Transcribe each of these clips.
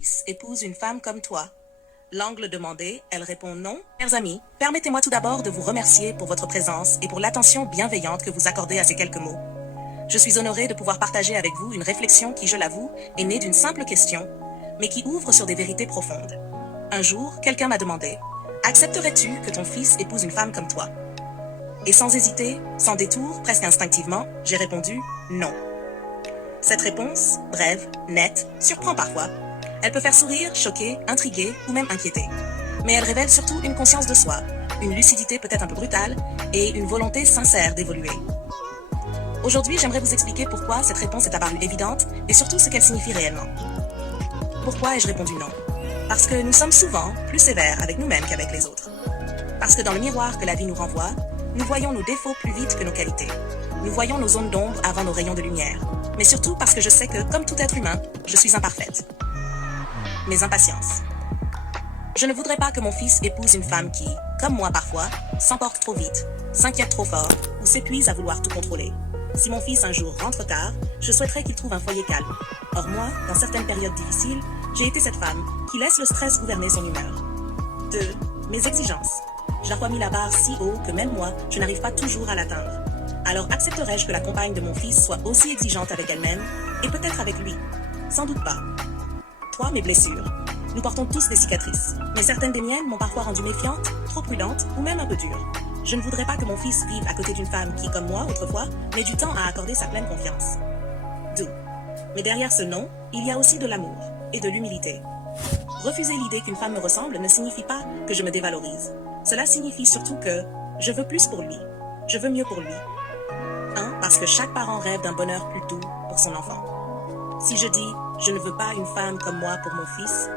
fils épouse une femme comme toi? L'angle demandé, elle répond non. Chers amis, permettez-moi tout d'abord de vous remercier pour votre présence et pour l'attention bienveillante que vous accordez à ces quelques mots. Je suis honoré de pouvoir partager avec vous une réflexion qui, je l'avoue, est née d'une simple question, mais qui ouvre sur des vérités profondes. Un jour, quelqu'un m'a demandé « Accepterais-tu que ton fils épouse une femme comme toi ?» Et sans hésiter, sans détour, presque instinctivement, j'ai répondu « Non ». Cette réponse, brève, nette, surprend parfois. Elle peut faire sourire, choquer, intriguer ou même inquiéter. Mais elle révèle surtout une conscience de soi, une lucidité peut-être un peu brutale et une volonté sincère d'évoluer. Aujourd'hui, j'aimerais vous expliquer pourquoi cette réponse est apparue évidente et surtout ce qu'elle signifie réellement. Pourquoi ai-je répondu non? Parce que nous sommes souvent plus sévères avec nous-mêmes qu'avec les autres. Parce que dans le miroir que la vie nous renvoie, nous voyons nos défauts plus vite que nos qualités. Nous voyons nos zones d'ombre avant nos rayons de lumière. Mais surtout parce que je sais que, comme tout être humain, je suis imparfaite. Mes impatiences. Je ne voudrais pas que mon fils épouse une femme qui, comme moi parfois, s'emporte trop vite, s'inquiète trop fort ou s'épuise à vouloir tout contrôler. Si mon fils un jour rentre tard, je souhaiterais qu'il trouve un foyer calme. Or moi, dans certaines périodes difficiles, j'ai été cette femme qui laisse le stress gouverner son humeur. 2. Mes exigences. J'ai parfois mis la barre si haut que même moi, je n'arrive pas toujours à l'atteindre. Alors accepterais-je que la compagne de mon fils soit aussi exigeante avec elle-même et peut-être avec lui? Sans doute pas. 3. Mes blessures. Nous portons tous des cicatrices, mais certaines des miennes m'ont parfois rendue méfiante, trop prudente ou même un peu dure. Je ne voudrais pas que mon fils vive à côté d'une femme qui, comme moi autrefois, met du temps à accorder sa pleine confiance. 2. Mais derrière ce non, il y a aussi de l'amour et de l'humilité. Refuser l'idée qu'une femme me ressemble ne signifie pas que je me dévalorise. Cela signifie surtout que je veux plus pour lui, je veux mieux pour lui. 1. Parce que chaque parent rêve d'un bonheur plus doux pour son enfant. Si je dis « je ne veux pas une femme comme moi pour mon fils »,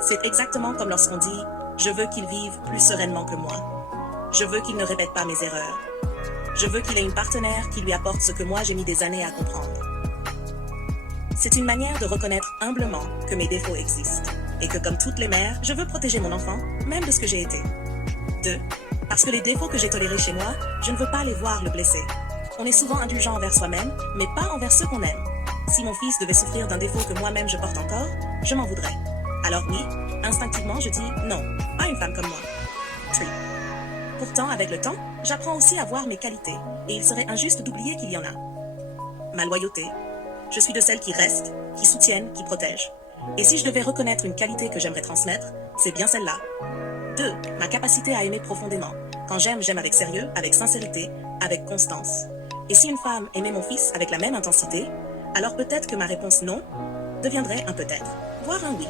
c'est exactement comme lorsqu'on dit « je veux qu'il vive plus sereinement que moi ». Je veux qu'il ne répète pas mes erreurs. Je veux qu'il ait une partenaire qui lui apporte ce que moi j'ai mis des années à comprendre. C'est une manière de reconnaître humblement que mes défauts existent et que comme toutes les mères, je veux protéger mon enfant, même de ce que j'ai été. 2. Parce que les défauts que j'ai tolérés chez moi, je ne veux pas les voir le blesser. On est souvent indulgent envers soi-même, mais pas envers ceux qu'on aime. Si mon fils devait souffrir d'un défaut que moi-même je porte encore, je m'en voudrais. Alors oui, instinctivement je dis non, pas une femme comme moi. 3. Pourtant, avec le temps, j'apprends aussi à voir mes qualités, et il serait injuste d'oublier qu'il y en a. Ma loyauté. Je suis de celles qui restent, qui soutiennent, qui protègent. Et si je devais reconnaître une qualité que j'aimerais transmettre, c'est bien celle-là. 2. Ma capacité à aimer profondément. Quand j'aime, j'aime avec sérieux, avec sincérité, avec constance. Et si une femme aimait mon fils avec la même intensité, alors peut-être que ma réponse non deviendrait un peut-être, voire un oui.